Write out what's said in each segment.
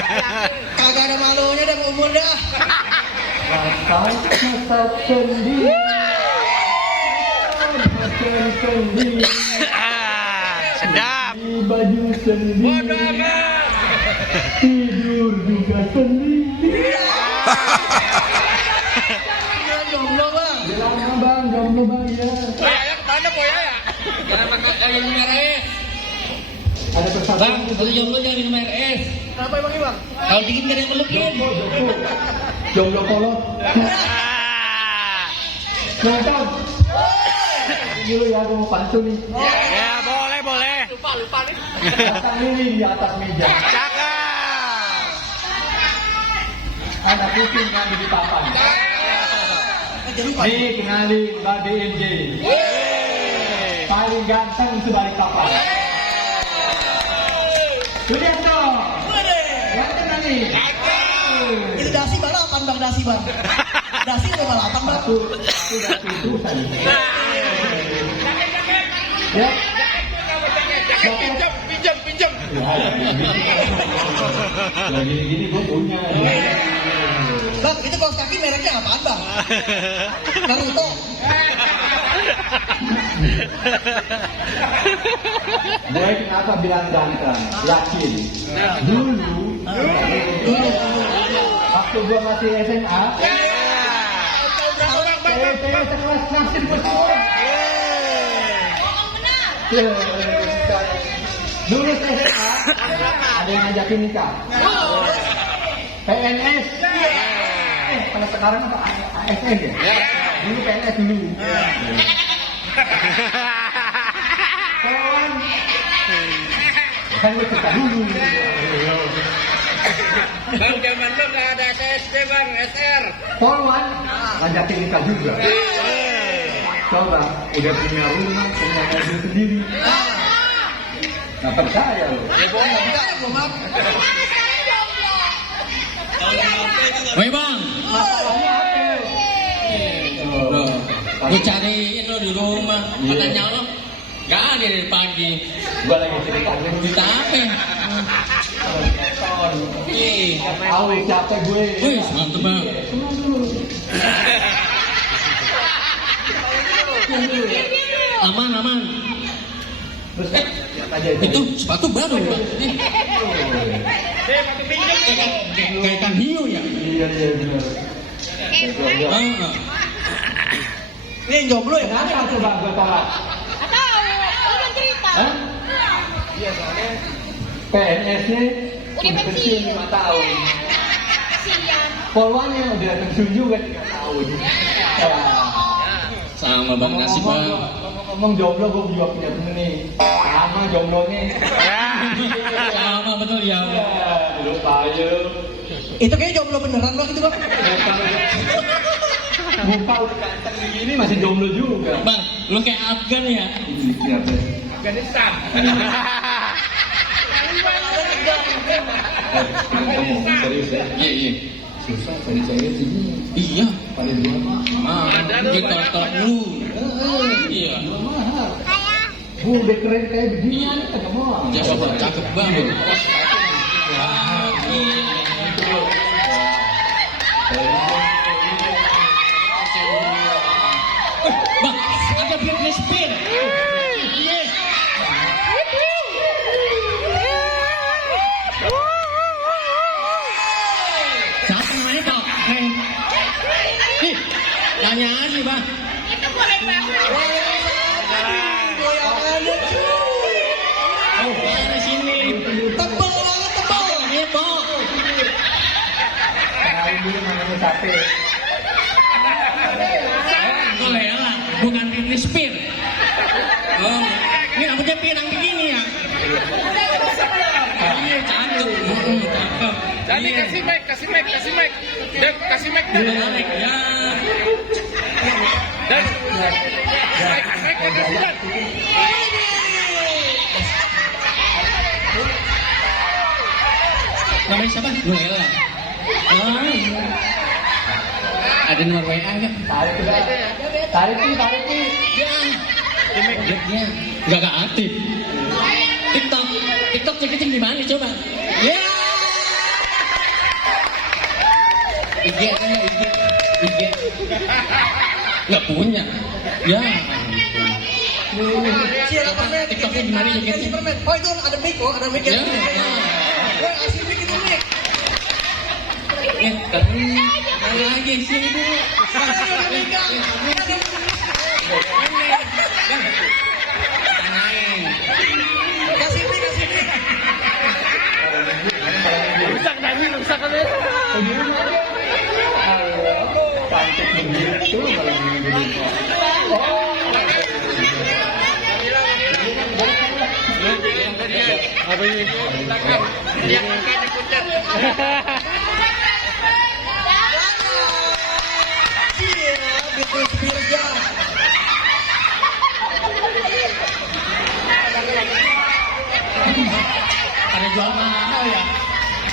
Kagak ada malunya dah umur dah. Masak sendiri. Makan sendiri. Sedap. Di baju sendiri. Tidur juga sendiri. Jomblo bang. Bilang bang, jomblo bang ya. Ayah kemana po ya? Jangan makan yang minum air es. Ada pesan. Bang, kalau jomblo jangan minum air es. Kenapa emang bang? Kalau dingin gak ada yang melukin. Jomblo kolot. Nonton. Dulu ya, aku mau pantun nih. Ya, boleh. Lupa nih. Pasang lilin di atas meja. Cakep. Ada kucing kan di papan. Jangan lupa. Nih, kenalin Mbak DNJ. Paling ganteng sebalik papan. Lihat dong. Ganteng kan nih? Itu dasi balapan bang, dasi bang. Dasi udah balapan bang. Satu dasi itu tadi. Ya. Pinjam. Ya gini-gini gue punya. Bang, itu kaos kaki mereknya apaan bang? Naruto. Gue kenapa bilang ganteng? Yakin. Dulu. Waktu gue masih SMA. Saya sekelas nasib semua. Dulu SMA ada yang ngajakin nikah. PNS. Kalau sekarang apa ASN ya? Dulu PNS dulu. Kawan. Kan gue cerita dulu. Bang, zaman lo gak ada SSD bang, SR. Polwan ngajakin nikah juga. Coba udah punya rumah, punya mobil sendiri. Nggak percaya loh. Ya bohong, percaya gua maaf. Woi bang, Masalahnya apa? gue cariin lo di rumah. Katanya lo gak ada dari pagi. Gue lagi cerita Cerita apa? Ih, tahu capek gue. wih mantep bang. Aman. Terus lihat aja Itu sepatu baru bang. Kayak ikan hiu ya. Iya benar. Ah. Ini yang jomblo ya? Kenapa coba gue tolak? Hah? Iya soalnya PNS-nya udah pensiun pensiun 5 tahun. kasihan. Polwannya udah pensiun juga 3 tahun. Ya. Sama bang nasib bang. Ngomong jomblo gue juga punya temen nih. Sama jomblo nih. Sama betul ya. Ya, duduk aja. Itu kayaknya jomblo beneran bang itu bang. Muka udah ganteng begini masih jomblo juga. Bang, lu kayak Afgan ya? Siapa? Afghanistan. Ngomong serius ya? Iya. Susah tadi saya sini. Iya. Pada dua mahal. Kita tolak lu. Iya. Dua mahal. Bu udah keren kayak begini kagak mau. Jasa bang, cakep banget. Bang, ada Britney Spears. Iya. Siapa namanya Pak? Ih, tanya aja bang. Itu boleh banget. Goyangannya cuy. Oh, di sini. Tebel banget tebel. Ini Pak. Kenalin dulu namanya Sape. Boleh lah, bukan Britney Spears. Oh, ini rambutnya pirang begini ya? Iya, cakep. Cakep. Jadi Iya. kasih mic. Dan kasih mic dan Iya, Alek, ya. dan mic kasih dan. Namanya siapa? Noella. Oh, iya. Ada nomor WA nggak? Tarik udah. Tarik nih. Ya. Dia nggak aktif. TikTok ceketing di mana coba? Ya. IG kan ya, IG. Nggak punya. Ya. Siapa permen? TikToknya gimana ya, Kasih permen. Oh itu ada mic, ada mic Ya. Wah, kasih mic itu mic. Mana lagi sih itu? Ada mic nggak? Tanyain. Kasih mic. Rusak nyanyi, rusak kan? Cantik begitu kalau begitu. Apa ini? Dia makan di puncak. Iya, betul Spirja. Ada jual mahal ya?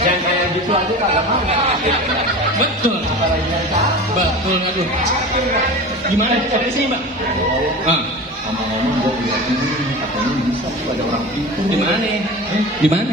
Yang kayak gitu aja kagak mau. Betul. Apalagi yang cantik. Betul, aduh. Gimana cara sih, Mbak? Ngomong-ngomong gue lihat ini katanya bisa tuh ada orang itu. Di mana? Di mana?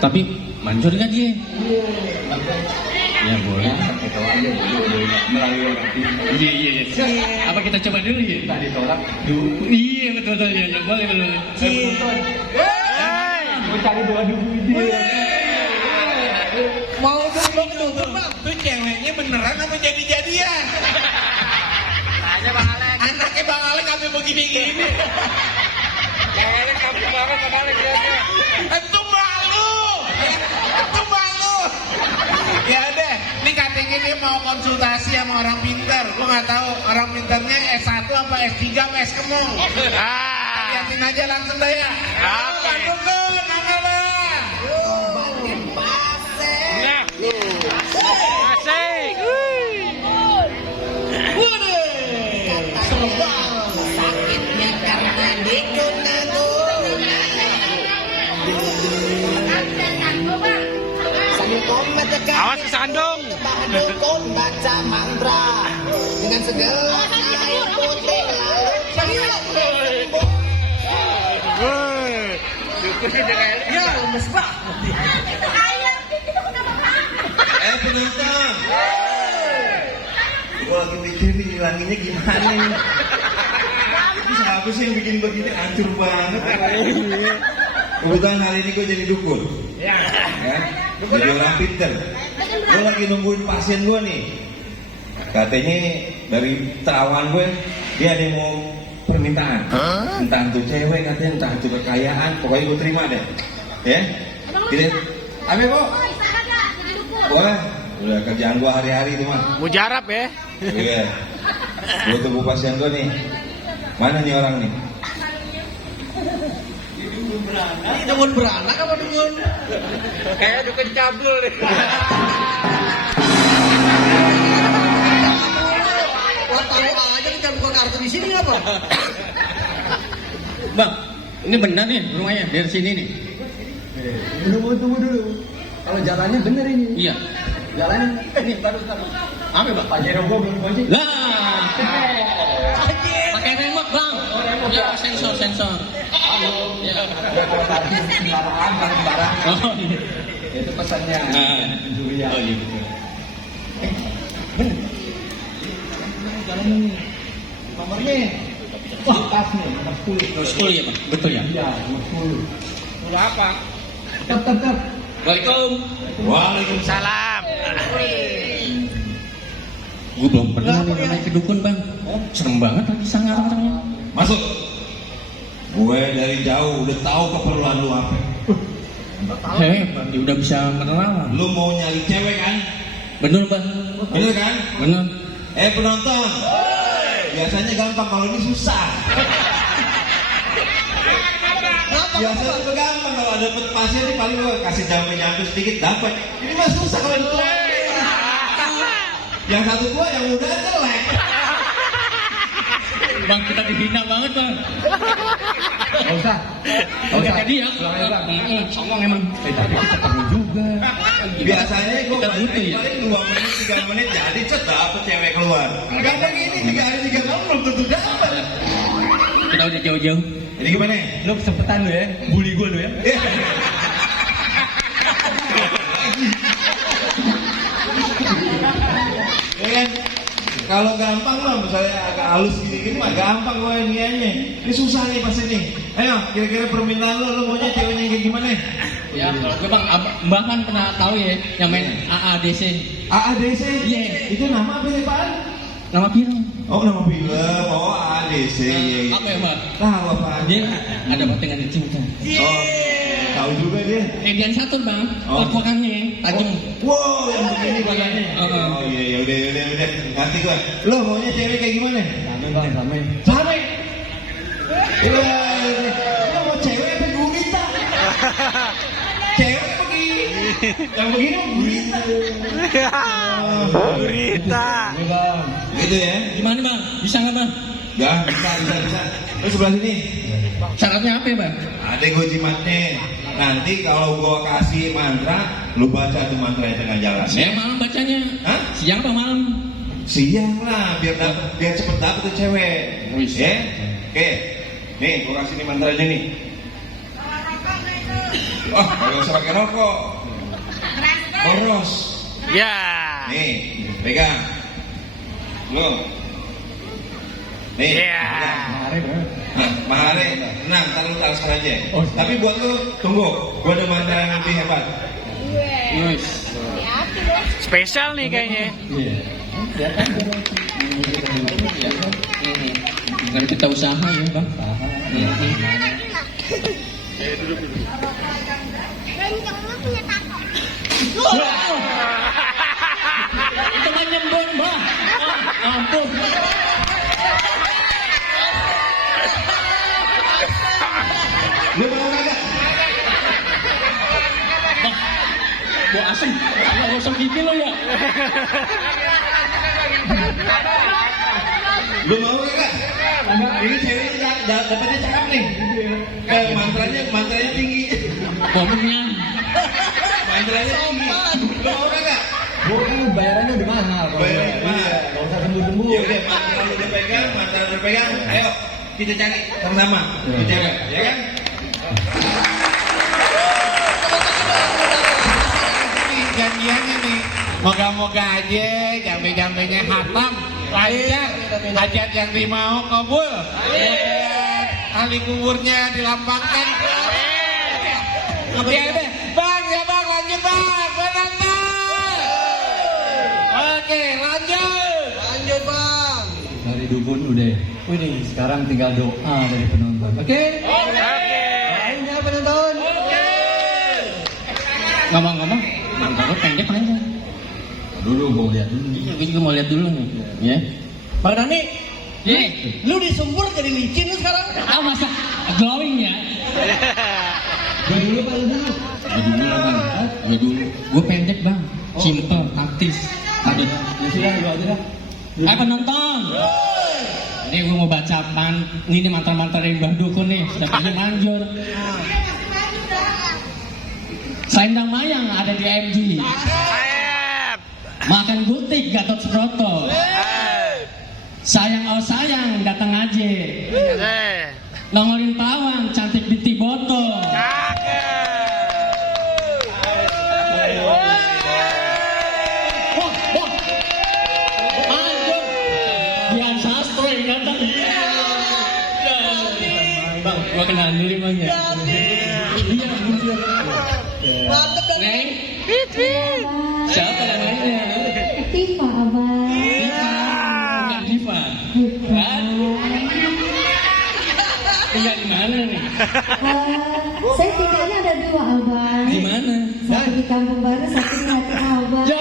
Tapi manjur nggak dia? Ya boleh. Kita aja dulu melalui orang itu. Iya. Apa kita coba dulu ya? Kita ditolak dulu. Iya betul ya. Boleh. Gue cari dua dubu dia. Mau dukung Bang. Tuh ceweknya beneran apa jadi-jadian? Tanya Bang Alek. Anaknya Bang Alek sampai begini-gini. Bang Alek kamu banget Bang Alek ya. Itu malu. Ya deh, ini katanya dia mau konsultasi sama orang pintar. Gua nggak tahu orang pintarnya S1 apa S3 apa S kemung. Liatin aja langsung deh ya. Langsung tuh, nangga lah. Asik. Sakitnya karena Awas kesandung. bahan dukun baca mantra dengan segelas air putih lalu Woi. Ya, lemes banget. Penonton. Gua lagi mikir nih ngilanginnya gimana nih. Siapa sih yang bikin begini hancur banget. Kebetulan hari ini gue jadi dukun. Ya. Jadi orang pinter. Gue lagi nungguin pasien gue nih. Katanya dari terawan gue, dia ada yang mau permintaan. Entah itu cewek katanya, entah itu kekayaan. Pokoknya gue terima deh. Ya. Gitu. Apa kok? Boleh. Udah kerjaan gue hari-hari itu mah. Mujarab ya. Iya. Gue tunggu pasien gue nih. Mana nih orang nih? Ini dukun beranak apa dukun? Kayak dukun cabul nih. Wah, tahu aja kita buka kartu di sini apa? Bang, ini benar nih rumahnya dari sini nih. Tunggu dulu. Kalau jalannya bener ini. Iya. Jalannya ini baru sekarang. Apa Bang? Pak Jero gue belum kunci. Lah. Pakai remote Bang. Ya sensor. Halo. Ya. Tadi sembarangan barang-barang. Oh iya. Itu pesannya. Pencurian. Oh iya betul. Bener. Jalannya nih. Nomornya. Wah, pas nih, nomor 10. Nomor 10 ya Bang? Betul ya? Iya, nomor 10. Udah apa? Tetap. Waalaikumsalam. Waalaikumsalam. Gue belum pernah nih naik ke dukun Bang. Serem banget lagi sangar orangnya. Masuk. Gue dari jauh udah tahu keperluan lu apa. Bang, dia udah bisa menerawang. Lu mau nyari cewek kan? Bener Bang. Bener kan? Bener. Penonton. Biasanya gampang, kalau ini susah. Biasanya itu gampang, kalau ada dapet pasien ini paling gue kasih jampe sedikit dapat. Ini mah susah kalau itu. Yang satu gua yang udah jelek. Bang, kita dihina banget Bang. Gak usah. Oke tadi ya. Songong emang. Tadi kita perlu juga. Biasanya gue Kita butuh ya? paling 2 menit 3 menit jadi dapet cewek keluar. Gampang ini 3 hari 3 malam belum tentu dapat. Kita udah jauh-jauh. Jadi gimana? Lu kesempetan lu ya. Bully gue lu ya. Ya kan? Kalau gampang mah, misalnya agak halus gini-gini mah gampang gue niatnya. Ini susah nih pasti nih. Ayo, kira-kira permintaan lo maunya ceweknya kayak gimana? Ya, kalau gue bang, mbak kan pernah tahu ya, yang main AADC. AADC? Iya. Itu nama apa sih, Pak? Nama film. Oh, nama film. Oh, AADC. Iya. Apa ya mbak? Tahu apa? Dia ada potongan cinta. Oh, tahu juga dia. Edian satu bang, Oh. lakukannya tajam. Wow, yang begini badannya. Heeh. Oh iya, ya udah. Ngerti gua. Lo maunya cewek kayak gimana? Rame bang, rame. Sampai. Iya. Lo mau cewek apa gurita? Cewek begini. Yang begini mah gurita. Gurita. Ini bang. Gitu ya? Gimana bang? Bisa nggak bang? Ya, bisa. Lo sebelah sini. Syaratnya apa ya bang? Ada gue jimatnya. Nanti kalau gue kasih mantra, lu baca tuh mantra di tengah jalan. Siang malam bacanya. Hah? Siang apa malam? Siang lah, biar cepet dapet tuh cewek. Wis. Ya? Oke. Nih, gue kasih nih mantranya nih. Oh, gak usah pakai rokok. Boros. Ya. Nih, pegang. Lu. Nih. Ya. Mari bro. Nah, Mahare, tenang, taruh sekarang aja. Oh, tapi buat lu, tunggu. Gue ada mantra yang lebih hebat. Wis. Spesial nih kayaknya. Iya. Kan kita usaha ya bang. Itu kan nyembun bang. Ampun. Lu mau kagak? Bang, bau asem. Nggak usah gigi lo ya. Lu mau kagak? Ini ceweknya dapetnya cakep nih. Mantranya tinggi. Bomnya. Mantranya tinggi. Lu mau kagak? Gua kan bayarannya udah mahal. Bayarannya mahal. Gak usah sembuh-sembuh. Ya udah, mantra lu udah pegang. Ayo, kita cari sama-sama. Kita cari, ya kan? Janjiannya nih, moga-moga aja jambe-jambenya hatam, lancar, hajat yang dimau kabul, kemudian ahli kuburnya dilapangkan. Oke deh, bang ya bang, lanjut bang, penonton. Oke, lanjut bang. Dari dukun udah. Wih nih, sekarang tinggal doa dari penonton. Oke? Doain ya penonton. Ngomong-ngomong, pendek aja. Dulu mau lihat dulu. Iya, gue juga mau lihat dulu nih. Ya. Bang Dani, Ye. lu disembur jadi licin lu sekarang. Ah masa glowing ya? Gue dulu apa lu dulu? Gue dulu lah bang. Gue dulu. Gue pendek bang. Simple, taktis. Ada. Ya sudah, lu aja dah. Penonton. Ini gue mau baca ini mantra-mantra dari Mbah Dukun nih. Sudah pada manjur. Selendang mayang ada di AMG. Sayap. Makan gutik Gatot Subroto. Sayang oh sayang datang aja. Nongolin pawang cantik binti botol. Manjur. Dian Sastro yang datang. Bang, gua kenal dulu bang ya. Iya, manjur. Mantep dong. Neng, siapa namanya? Tifa, abang. Bukan Diva. Kan? Tinggal di mana nih? Saya tinggalnya ada dua, abang. Di mana? Satu di Kampung Baru, satu di hati abang. Ya.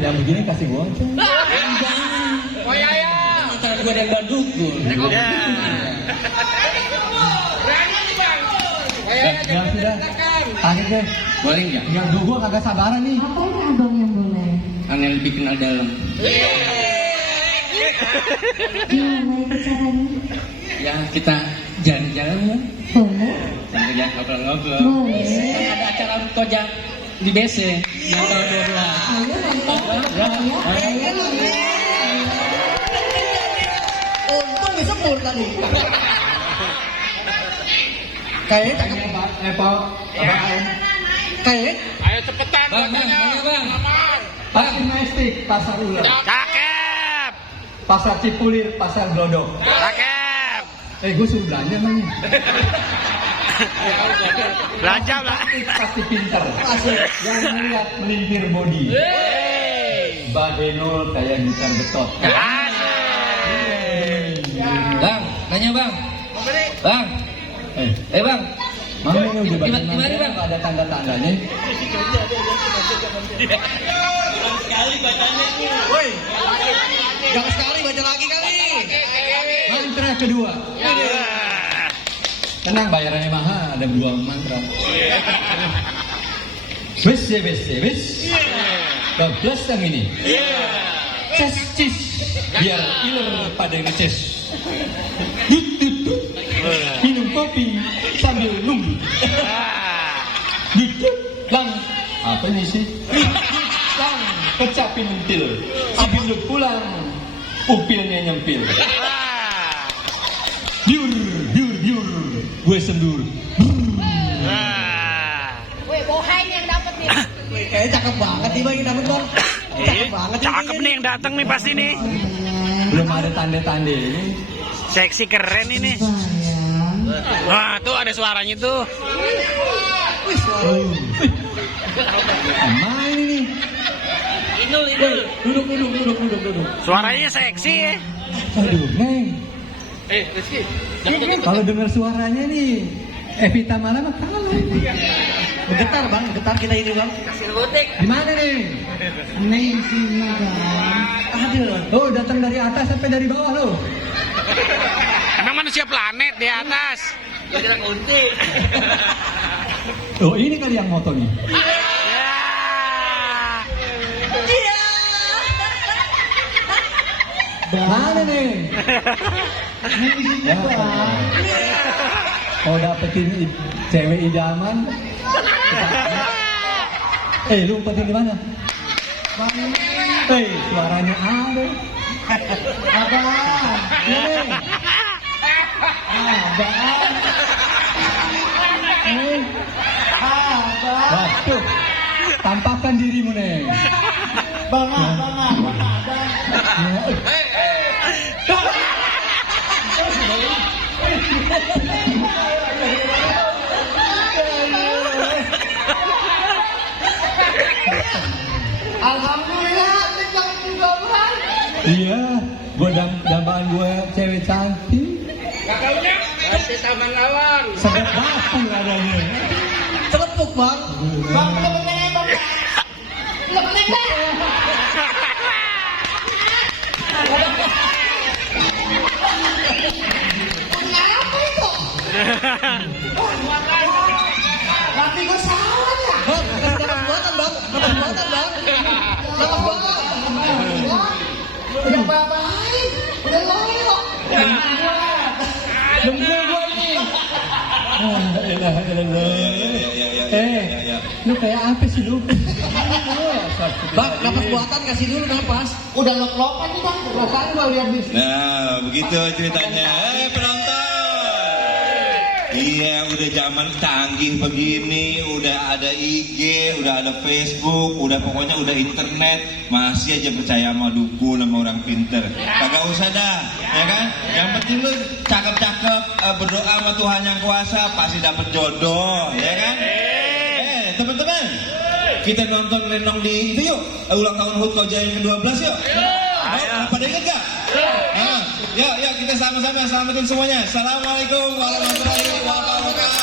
Yang begini kasih gua aja. Oh ya ya. Antara gua dan Mbak Dukun. Ya sudah. Akhir deh. Boleh nggak? Yang dulu gua kagak sabaran nih. Apa ini abang yang boleh? Aneh lebih kenal dalam. Gimana itu caranya? Ya kita jalan-jalan ya. Boleh? Jalan-jalan ngobrol-ngobrol. Boleh. Kan ada acara kojak di BC yang tahun 12. Ayo nanti. Untung disembur tadi. Kayaknya cakep. Apple, Abang Ain. Kayak Ayo cepetan Bang, ayo bang. Pak Gimnastik, Pasar Ular. Cakep. Pasar Cipulir, Pasar Glodok. Cakep. Gue suruh belanja namanya. Belanja lah. Pasti pinter. Yang melihat melintir body. Badenol kayak gitar betot. Bang, nanya bang. Bang, bang. Mana ini udah baca Di mari, Bang? ada tanda-tandanya. woi. Jangan sekali baca lagi kali. Mantra kedua. Tenang, bayarannya mahal, ada 2 mantra. Wes. Doblas yang ini. Cis. Biar iler pada ngeces. Dut. Minum kopi sambil nunggu. Dut. Lang. Apa ini sih? Lang. Kecapin until. Sambil lu pulang. Upilnya nyempil. Biur. Gue sendur. Weh, bohain yang dapat nih. Kayaknya cakep banget nih bang yang dapet bang. Cakep banget nih Cakep kayaknya nih yang datang nih pasti nih. Belum ada tanda-tanda ini. Seksi keren ini. Wah, tuh ada suaranya tuh. Mana ini? Duduk. Suaranya seksi ya. Aduh, Neng. Kalau dengar suaranya nih, Evita Mala mah kalah. Getar bang, getar kita ini bang. Di mana nih? Neng di sini bang. Aduh. Oh, datang dari atas sampai dari bawah lo. Emang manusia planet di atas. Oh, ini kali yang moto nih. Mana nih? Ya, mau dapetin cewek idaman. Lu umpetin di mana? Suaranya ada. Abang. Ini. Abang. Waduh. Tampakkan dirimu, Neng. Bang. Alhamdulillah, kencang juga bang. Iya, gua dambaan gua cewek cantik. Kakaknya masih taman lawang. Sedap batu adanya. Celepuk bang. Bang, lepennya bang. Lepennya. Punya apa itu? Berarti gue salah ya? Bang, dapat buatan bang. Udah baik, udah loyo. Dengkul gua ini. Lu kayak apa sih lu? Bang, dapat buatan kasih dulu napas. Udah lop-lopan nih bang, perasaan gue lihat di sini. Nah, begitu ceritanya. Penonton. Iya, udah zaman canggih begini, udah ada IG, udah ada Facebook, udah pokoknya udah internet, masih aja percaya sama dukun sama orang pinter. Kagak usah dah, ya kan? Yang penting lu cakep-cakep, berdoa sama Tuhan yang kuasa, pasti dapet jodoh, ya kan? Teman-teman, kita nonton Lenong di itu yuk, ulang tahun HUT Koja yang ke-12 yuk. Pada inget gak? Yuk kita sama-sama selamatin semuanya. Assalamualaikum warahmatullahi wabarakatuh.